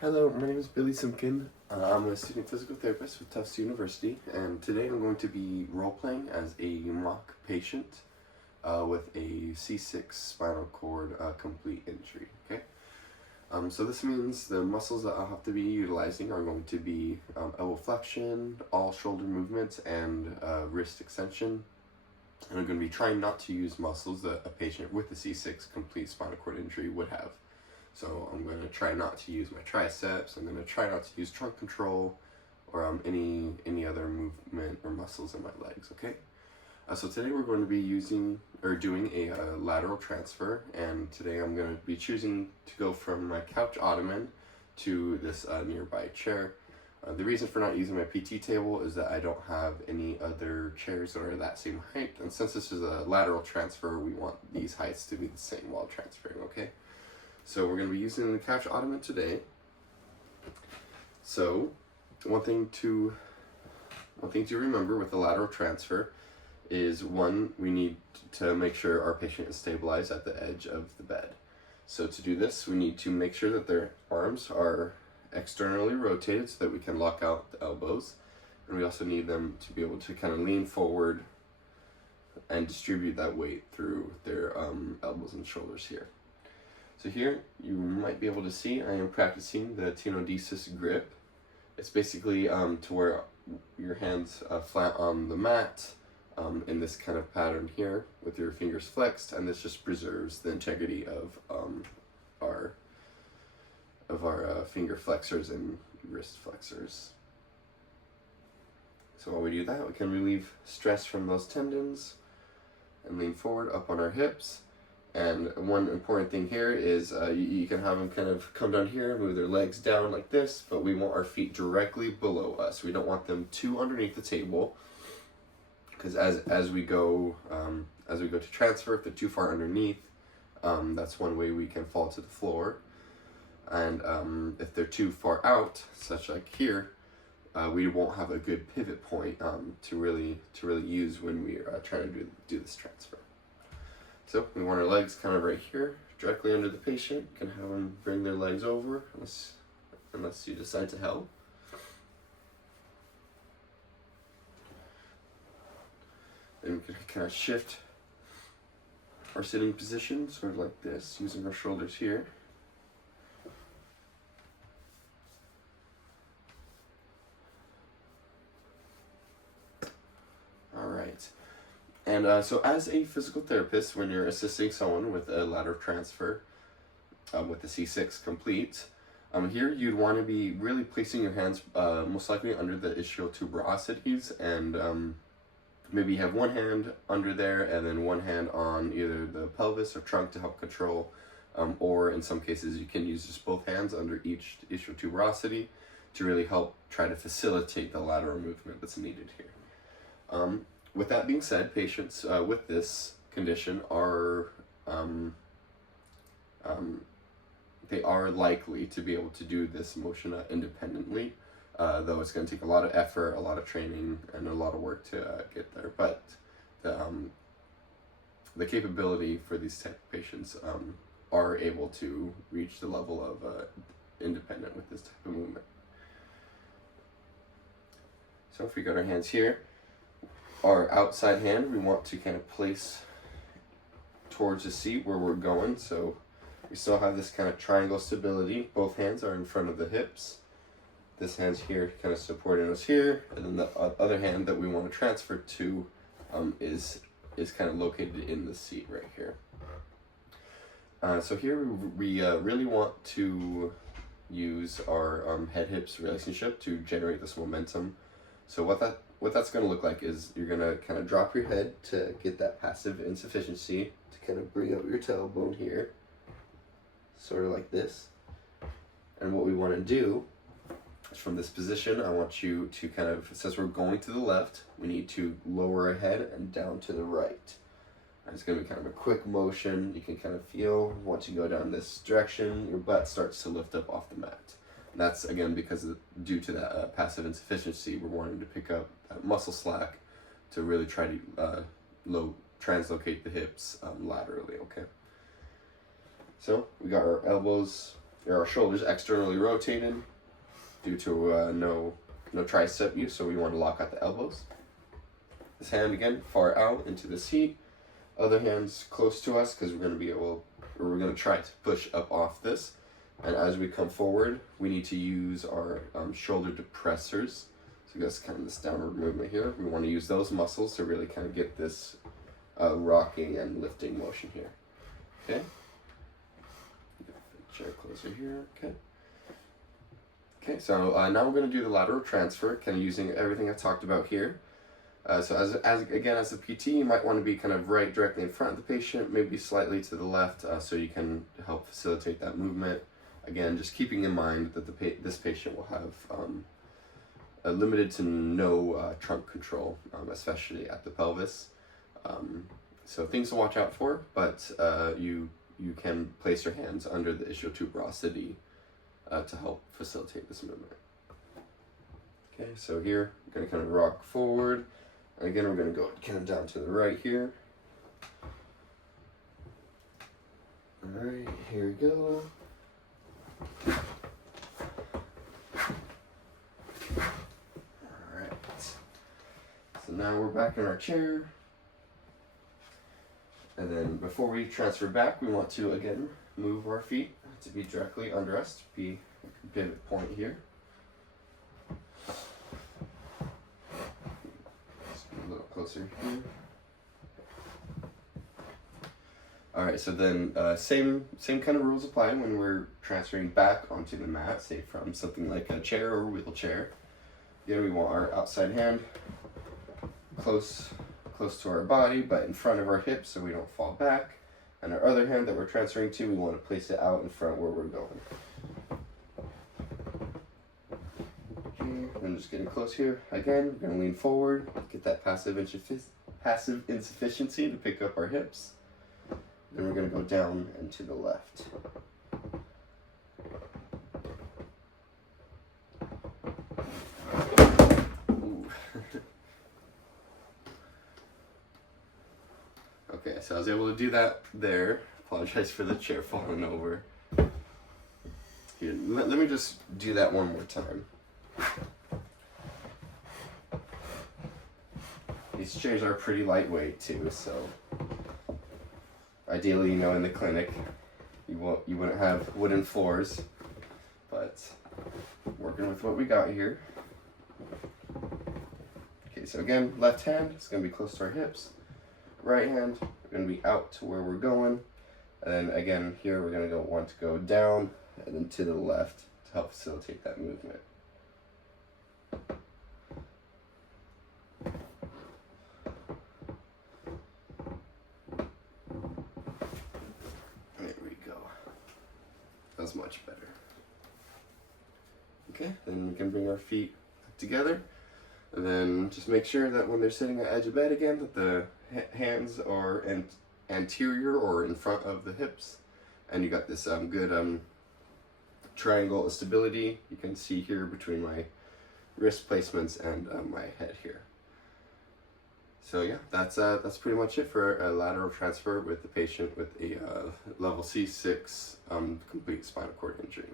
Hello, my name is Billy Simpkin. I'm a student physical therapist with Tufts University, and today I'm going to be role-playing as a mock patient with a C6 spinal cord complete injury, okay? So this means the muscles that I'll have to be utilizing are going to be elbow flexion, all shoulder movements, and wrist extension. And I'm going to be trying not to use muscles that a patient with a C6 complete spinal cord injury would have. So I'm going to try not to use my triceps. I'm going to try not to use trunk control or any other movement or muscles in my legs, okay? So today we're going to be doing a lateral transfer, and today I'm going to be choosing to go from my couch ottoman to this nearby chair. The reason for not using my PT table is that I don't have any other chairs that are that same height, and since this is a lateral transfer, we want these heights to be the same while transferring, okay? So we're going to be using the couch ottoman today. So one thing to remember with the lateral transfer is, one, we need to make sure our patient is stabilized at the edge of the bed. So to do this, we need to make sure that their arms are externally rotated so that we can lock out the elbows. And we also need them to be able to kind of lean forward and distribute that weight through their elbows and shoulders here. So here, you might be able to see I am practicing the tenodesis grip. It's basically to where your hands flat on the mat in this kind of pattern here with your fingers flexed, and this just preserves the integrity of our finger flexors and wrist flexors. So while we do that, we can relieve stress from those tendons and lean forward up on our hips. And one important thing here is you can have them kind of come down here, move their legs down like this, but we want our feet directly below us. We don't want them too underneath the table, because as we go to transfer, if they're too far underneath, that's one way we can fall to the floor. And if they're too far out, such like here, we won't have a good pivot point to really use when we are trying to do this transfer. So we want our legs kind of right here, directly under the patient. You can have them bring their legs over, unless you decide to help. Then we can kind of shift our sitting position, sort of like this, using our shoulders here. All right. And so as a physical therapist, when you're assisting someone with a lateral transfer with the C6 complete, here you'd want to be really placing your hands most likely under the ischial tuberosities, and maybe you have one hand under there and then one hand on either the pelvis or trunk to help control, or in some cases you can use just both hands under each ischial tuberosity to really help try to facilitate the lateral movement that's needed here. With that being said, patients with this condition are they are likely to be able to do this motion independently, though it's going to take a lot of effort, a lot of training, and a lot of work to get there. But the capability for these type of patients are able to reach the level of independent with this type of movement. So if we got our hands here, our outside hand we want to kind of place towards the seat where we're going, so we still have this kind of triangle stability. Both hands are in front of the hips. This hand's here kind of supporting us here, and then the other hand that we want to transfer to is kind of located in the seat right here. So here we really want to use our head-hips relationship to generate this momentum. So what that's going to look like is you're going to kind of drop your head to get that passive insufficiency, to kind of bring up your tailbone here, sort of like this. And what we want to do is, from this position, I want you to kind of, since we're going to the left, we need to lower our head and down to the right. And it's going to be kind of a quick motion. You can kind of feel, once you go down this direction, your butt starts to lift up off the mat. And that's, again, because due to that passive insufficiency, we're wanting to pick up that muscle slack to really try to translocate the hips laterally, okay? So we got our elbows Our shoulders externally rotated due to no tricep use, so we want to lock out the elbows. This hand again far out into the seat. Other hand's close to us because we're going to try to push up off this. And as we come forward, we need to use our shoulder depressors. So that's kind of this downward movement here. We want to use those muscles to really kind of get this rocking and lifting motion here. Okay. Chair closer here. Okay. Okay. So now we're going to do the lateral transfer, kind of using everything I talked about here. So as a PT, you might want to be kind of right directly in front of the patient, maybe slightly to the left, so you can help facilitate that movement. Again, just keeping in mind that this patient will have a limited to no trunk control, especially at the pelvis. So things to watch out for, but you can place your hands under the ischial tuberosity to help facilitate this movement. Okay, so here we're going to kind of rock forward. And again, we're going to go kind of down to the right here. All right, here we go. All right. So now we're back in our chair. And then before we transfer back, we want to, again, move our feet to be directly under us, to be a pivot point here. A little closer here. All right, so then same kind of rules apply when we're transferring back onto the mat, say from something like a chair or a wheelchair. Again, we want our outside hand close to our body, but in front of our hips so we don't fall back. And our other hand that we're transferring to, we want to place it out in front where we're going. I'm just getting close here. Again, we're going to lean forward, get that passive insufficiency to pick up our hips. Then we're going to go down and to the left. Okay, so I was able to do that there. Apologize for the chair falling over. Here, let me just do that one more time. These chairs are pretty lightweight too, so ideally, in the clinic, you wouldn't have wooden floors, but working with what we got here. Okay, so again, left hand is going to be close to our hips. Right hand, we're going to be out to where we're going. And then again, here we're going to want to go down and then to the left to help facilitate that movement. There we go. That's much better. Okay, then we can bring our feet together. And then just make sure that when they're sitting at the edge of bed again, that the hands are anterior or in front of the hips. And you got this good triangle of stability. You can see here between my wrist placements and my head here. So yeah, that's pretty much it for a lateral transfer with the patient with a level C6 complete spinal cord injury.